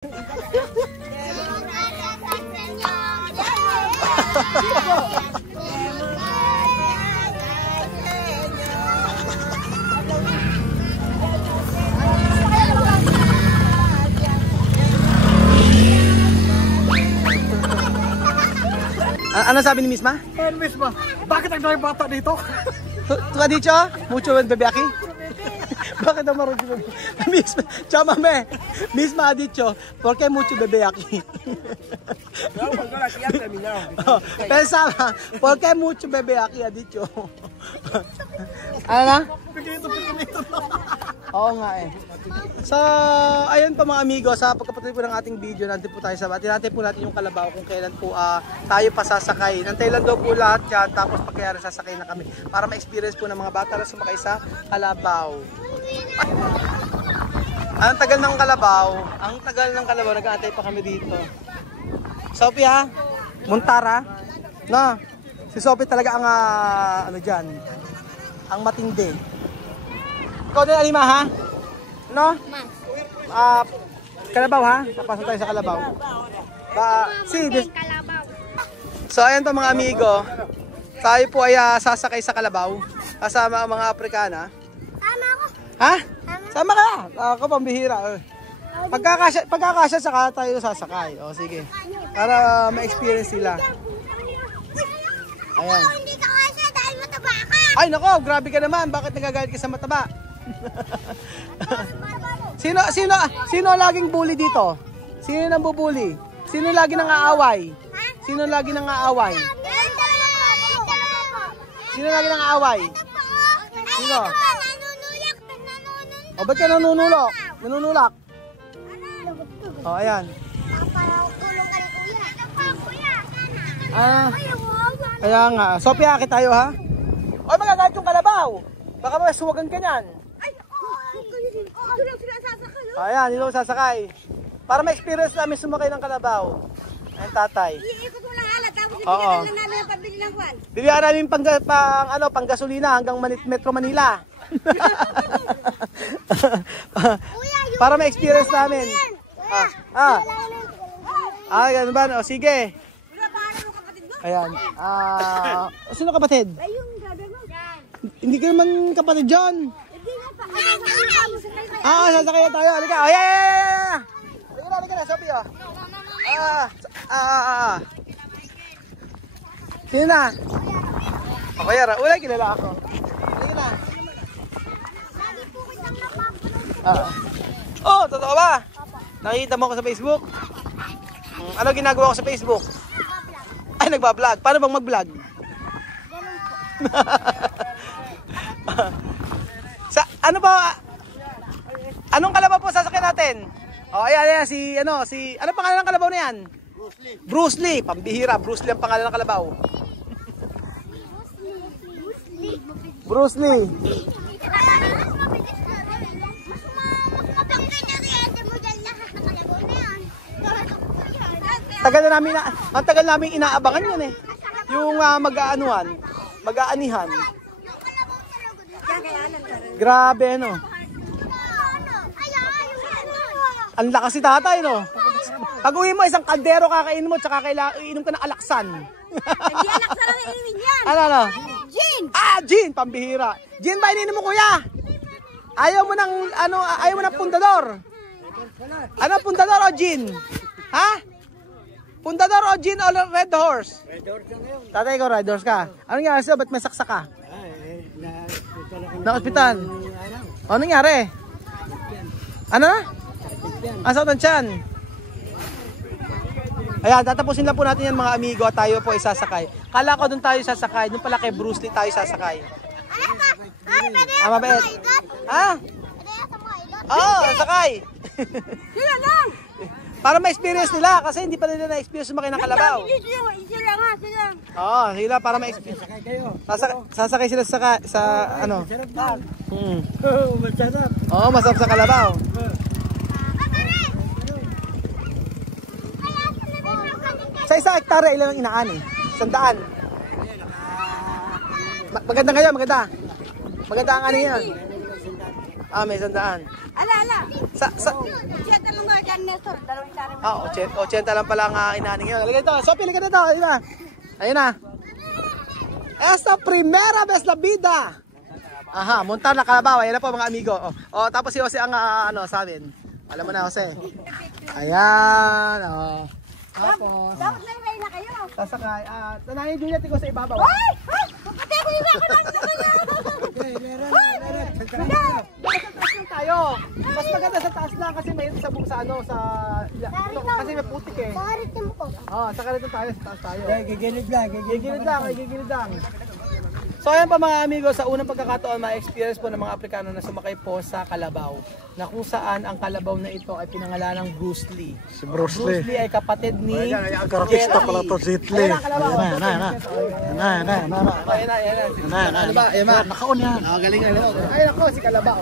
Ano sabi ni Misma? Misma, bakit ang daming bata dito? Tu ha dicho? Mucho bebe aquí? Bakit daw marunong bebe? Misma, ciao mame. Misma ha dicho, ¿por qué mucho bebe aquí? No, cuando la tía terminó. Pensaba, ¿por qué mucho bebe aquí ha dicho? Ano na? Pikito. Oo nga eh. So, ayun po mga amigo, sa pagkapatuloy po ng ating video, nandito po tayo sa tinatay po natin yung Kalabaw kung kailan po tayo pasasakay. Nantay lang daw po lahat dyan, tapos pagkayari sasakay na kami para ma-experience po ng mga bata na sumakay sa Kalabaw. Ang tagal ng Kalabaw, nag-aantay pa kami dito. Sophie ha? Muntara? No? Si Sophie talaga ang ano dyan, ang matindi. Ikaw din, Alima, ha? No? Kalabaw, ha? Papasok tayo sa Kalabaw. So, ayan to mga amigo. Tayo po ay sasakay sa Kalabaw. Kasama ang mga Afrikana. Sama ako. Ha? Sama ka? Ako, pambihira. Pagkakasya, saka tayo sasakay. O, sige. Para ma-experience sila. Ayan. Hindi ka kasi dahil mataba ka. Ay, nako, grabe ka naman. Bakit nagagalit ka sa mataba? Sino laging bully dito? Sino nang bubuli? Sino lagi nang aaway? Sino lagi nang aaway? Sino lagi nang aaway? Sino? O, ba't ka nanunulak? Nanunulak? O, ayan. Kaya nga. Sophie, akit tayo ha? O, magagalit yung Kalabaw. Baka masuwagan ka niyan. Ayan, yun ang sasakay. Para ma-experience namin sumakay ng Kalabaw. Ayan, tatay. Iikot mo lang alat, tapos Oo. ibigyan lang namin ang pambili ng kwan. Bibigyan namin pang gasolina hanggang Metro Manila. Para ma-experience namin. Ganun ba? O, sige. Ayan. Sino kapatid? Ay, yung brother mo. Hindi ka naman kapatid dyan. Hindi nga pa. Sasakay na tayo. Halika. Oh, yeah! Halika na, Sophie. Sino na? Ako yara. Ulay, kilala ako. Halika na. Oh, totoo ba? Nakikita mo ako sa Facebook? Ano ginagawa ko sa Facebook? Ay, nagbablog. Paano bang mag-vlog? Ano ba? Anong Kalabaw po sasakyan natin? Oh, ayan, ano pangalan ng Kalabaw na yan? Bruce Lee. Pambihira, Bruce Lee ang pangalan ng Kalabaw. Bruce Lee. Ang tagal namin inaabangan yun eh. Yung mag-aanihan. Grabe no. Ang lakas si tatay no. Pag uwi mo isang kaldero kakainin mo tsaka iinom ka ng alaksan. Hindi alaksan ang iimin yan. Ano? Gin. Gin, pambihira. Gin ba ininom mo kuya? Ayaw mo ng pundador. Ano pundador o gin? Ha? Pundador o gin o Red Horse? Red Horse ka ngayon. Tatay ko, Red Horse ka. Anong nangyari sa'yo? Ba't may saksak ka? Na-hospital. Anong nangyari? Ano? Ang sakit ng tiyan. Ayan, tatapusin lang po natin yan mga amigo at tayo po ay sasakay. Kala ko doon tayo sasakay. Doon pala kay Bruce Lee tayo sasakay. Mabait. Ha? Oo, sakay. Sila lang. Para ma-experience nila kasi hindi pa nila na-experience sumakay ng Kalabaw. Sila nga, sila. Oo, sila para ma-experience. Sasakay sila sa ano? Masarap. Masarap. Oo, masarap sa Kalabaw. Sa isang hektare, ilan ang inaan eh? 100. Maganda kayo, maganda. Maganda ang ano yan. May 100. Ala. 80 lang nga dyan, Nestor. Dalawang isa rin. 80 lang pala ang inaning yun. Halika dito. Sophie, halika dito. Ayun na. Ayun na. Esta primera vez la vida. Aha, Montar na Kalabaw. Ayan na po mga amigo. Tapos si Jose ang sa amin. Alam mo na, Jose. Ayan. Tapos. Dapat may na kayo. Sasakay. Nanahin Juliet ko sa ibabaw. Ay! Ay! Pati ako yung ako lang. Taas lang tayo. Mas maganda sa taas lang kasi may sa kasi may putik eh. Bakaritin mo ko. Saka rito tayo, sa taas tayo. Gigilid lang. Gigilid lang. So ayan pa mga amigo, sa unang pagkakataon ma-experience po ng mga Aprikano na sumakay po sa kalabaw, na kung saan ang kalabaw na ito ay pinangalan ng Bruce Lee. Si Bruce Lee. Bruce Lee ay kapatid ni Karapista pala to, Jet Li. Ayan ba? Ayan ba? Nakaon yan. Galing. Ayun ako, si Kalabaw.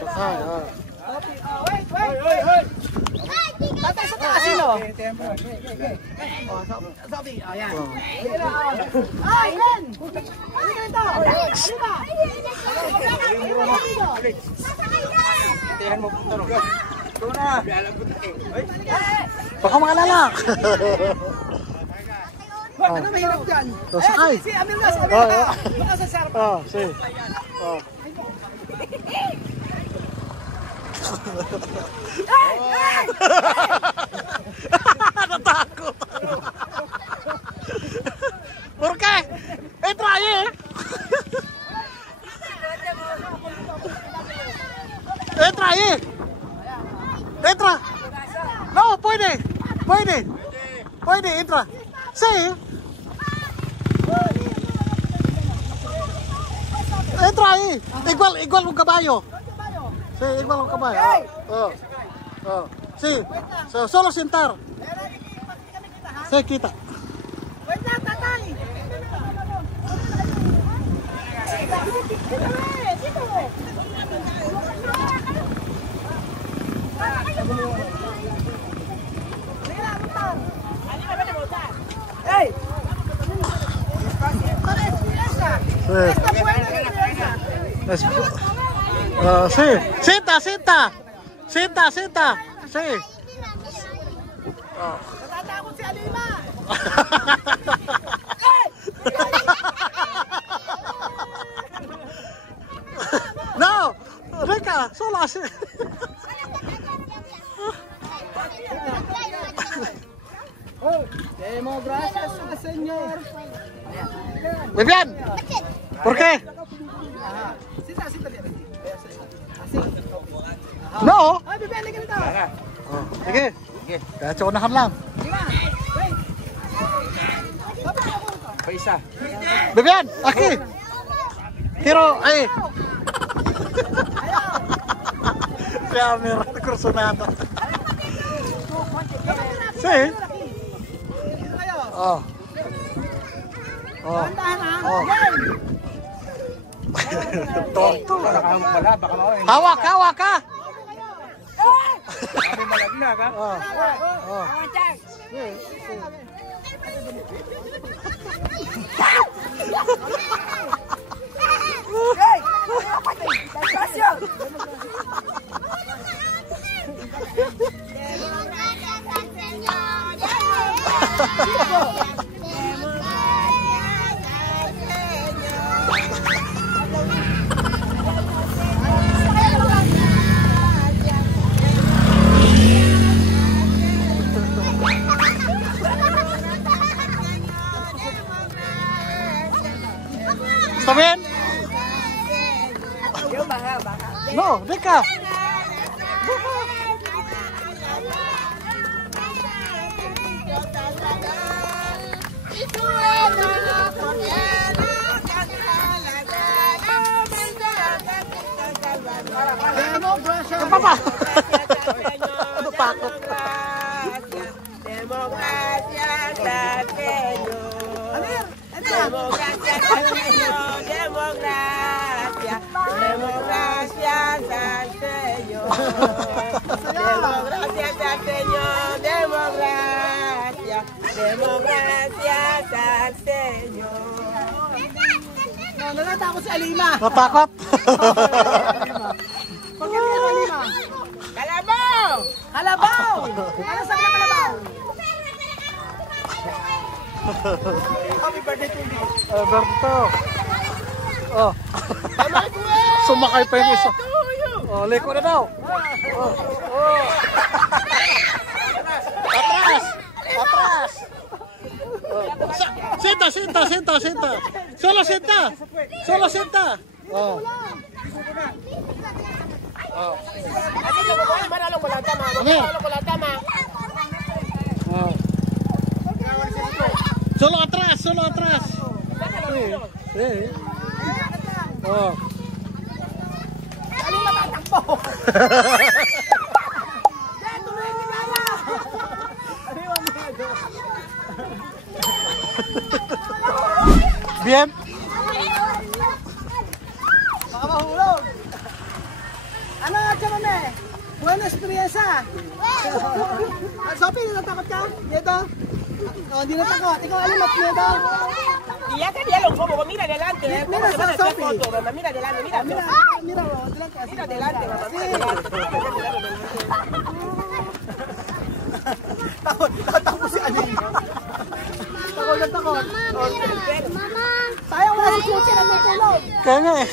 Sakay. Wait! Tatay sa taas sino? Sabi, ayan. Ayan! Tihan mo po ito. Ito na. Baka makalala. Ano mahirap dyan? Sakay. Si Amir na, si Amir na. Baka sa sarap. Natakot. ¿Por qué? Entra ahí. Entra ahí. Entra. No, puede, entra. Sí. Entra ahí. Igual un caballo. Sí, igual un caballo. Sí, solo sentar. Sí, quita. Wait na, tatay! Hey! Sí. Senta. Sí. Natatakot si Alima! No, Rica, solo así. Demos gracias al Señor. Muy bien. ¿Por qué? Sita. No. Ay, bebe, halika nito. Sige. Kaya unahan lang. Wait. Paisa. Bebyan, aquí. Pero, ay. Kaya meron kursunado. Sí. Dahan ha. Tonto. Hawak ka. Kami malaglag ha. ¿Está bien? No, Rica. Apa? Ano takot? Demokrasya sa Senyo. Demokrasya sa Senyo. Demokrasya. Demokrasya sa Senyo. Demokrasya sa Senyo. Demokrasya. Demokrasya sa Senyo. Natatakot si Alima. Natakot? Kalabaw! Ano sabi ng kalabaw? Happy birthday to you. Alberto. Oh. Sumakay pa yung isa. Oh, liko na daw. Oh. Oh. Atras! Atras! Oh. Senta, senta, senta, senta. Solo senta. Solo senta. Oh. Oh. Oh. Solo atras, solo atras. Eh. Oh. Ano matatakbo? Bien. Baka mahulog. Ano nga dyan, mame? Buena experience. Sophie, natatakot ka? Nieto? Oh, hindi natakot. Ikaw alam at Nieto? Y ya que ya lo como, mira adelante. Mira, ¿Cómo se ve Sophie. foto, mamá? Mira adelante, mira. Mira, mira, oh, delante. Mira adelante, mamá. Sí. Takot, tatakbo si Aning. Takot na takot. Mama! Sayang wala si Chuchi na tutulog. Kaya nga eh.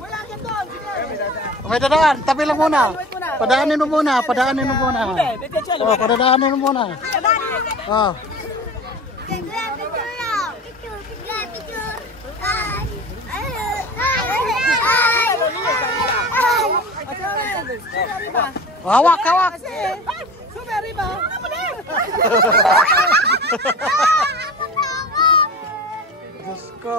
Wala ka doon. Sige. May dadaan, tabi lang muna. Padaanin mo muna, padaanin mo muna. Vete, Cholo. Oh, padaanin mo muna. Oh. Hawak, hawak. Super, riba. Diyos ko.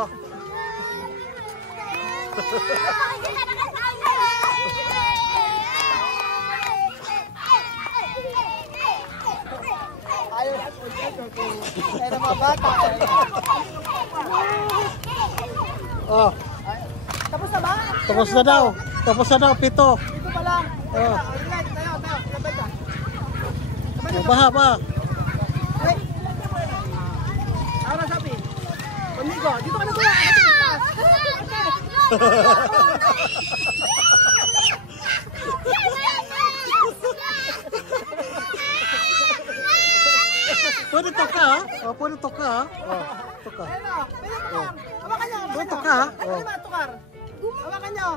Kaya mga bata. Oh, Tapos na ba? tapos na daw. Tapos na daw, pito. Dito pa lang. Oh. Tayo. Labay ka. Baha pa. Ay. Ara sabi. Pamigo, dito ka na kuya. Pwede to ka, ha? Oh, pwede to ka, ha? Oh, to ka. Ayun o. Hawakan nyo. Pwede to ka, ha? Ano ba, tukar? Hawakan nyo.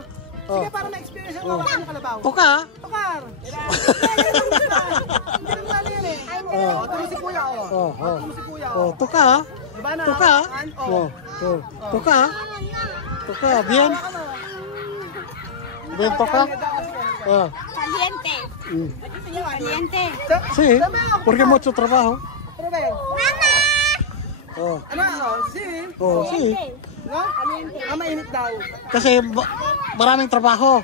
Sige, para ma-experience yung hawakan yung kalabaw. To ka, ha? Tukar. Hindi rin malin eh. Oh, tumo si kuya, oh. Oh, oh. Tumo si kuya, Oh, oh. to ka, ha? Diba na? To ka, ha? hawakan? Oh, oh. To ka, ha? To ka, bien. Bien to ka? Oh. Caliente. Mm. Caliente. Sí, porque mucho trabajo. Pero ba yun? Oh, Ano? Oh, si. oh, sí. No? Ah, mainit daw. Kasi maraming trabaho.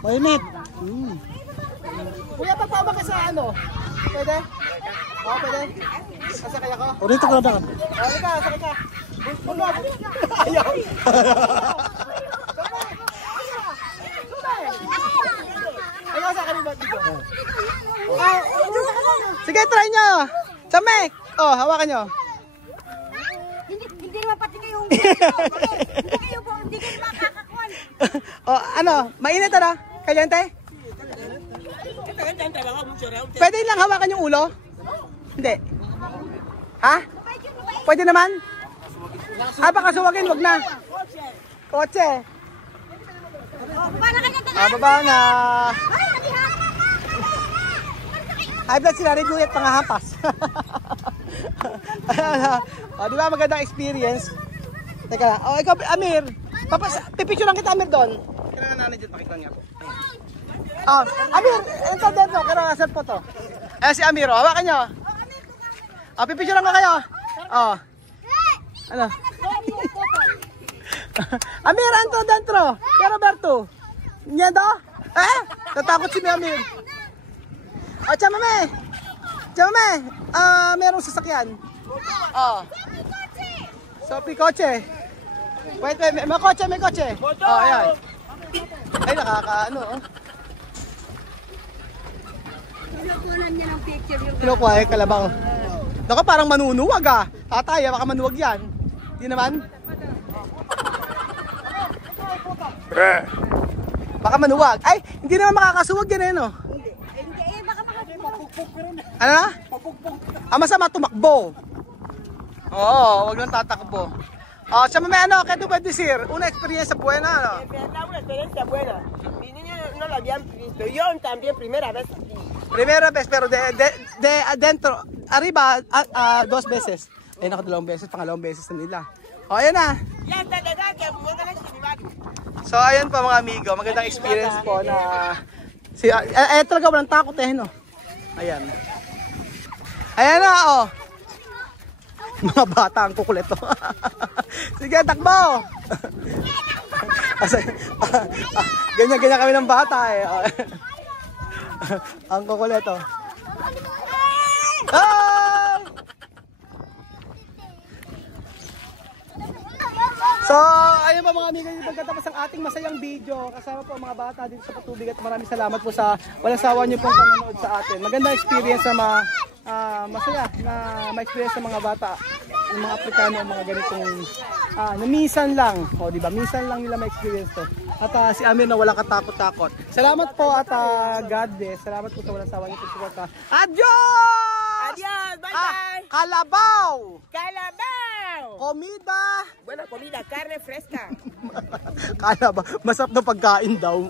Mainit. Mm. Kuya, pagpama ka sa ano? Pwede? Oo, pwede. Sasakay ako. O, dito ka na. Sakay ka, sakay ka. Bulog. Ayaw. Ayaw sa kanila dito. Sige, try nyo. Samek. Oh, hawakan nyo. Hindi naman pati kayo hindi kayo makakakuan. Oh, ano? Mainit ano? Kaliente? Pwede lang hawakan yung ulo? Hindi. Ha? Pwede naman? Ah, baka suwagin, wag na. Kotse. Para kanya Ah, baba na. High blood sila, rin at pangahampas. O, di ba magandang experience? Teka lang. O, ikaw, Amir. Pipicture lang kita, Amir, doon. Kailangan nanay dyan, pakita niya po. Oh, Amir, ito dito. Kailangan saan po to? Eh, si Amir, hawakan nyo. O, pipicture lang ko kayo. O. Ano? Amir, antro dentro. Kaya Roberto. Niendo? Eh? Natakot si Amir. O, Chamame. Chamame. Merong sasakyan. O. Sophie, kotse. Wait, may kotse, may kotse. O, ayan. Ay, nakakaano, oh. Kinukunan niya ng picture yung Kinukuha yung kalabaw. Naku, parang manunuwag ah. Atay, baka manuwag yan. Hindi naman. Baka manuwag. Ay, hindi naman makakasuwag yan eh, no? Hindi, baka Ano na? Masama tumakbo. Oo, wag lang tatakbo. Sa may ano, kaya ito pwede sir. Una experience sa buhay na, ano? Era una experiencia buena. Mi niña no lo habían visto. Yo también primera vez aquí. Primera vez, pero de adentro, arriba, 2 beses. Ayun ako 2 beses, pangalawang beses na nila. Ayan na. Ya está de edad que mueve la chinibac. So, ayan pa mga amigo, magandang experience po na... talaga walang takot eh, no? Ayan. Ayan na, oh. Mga bata ang kukulit, oh. Sige, takbo! Ganyan-ganyan kami ng bata, eh. Ang kukulit, oh. Ah! So, ayun po mga amigo, yung pagkatapos ang ating masayang video, kasama po ang mga bata dito sa Patubig at maraming salamat po sa walang sawa niyo pong panonood sa atin. Magandang experience na masaya na ma-experience sa mga bata, yung mga Afrikano, mga ganitong na minsan lang, o di ba? Minsan lang nila ma-experience to. At si Amir na walang katakot-takot. Salamat po at God bless. Salamat po sa walang sawa niyo po sa Adios! Adiós, bye bye. Kalabaw! Calabao. Comida! Buena comida, carne fresca. Kalabaw. Masarap na pagkain daw.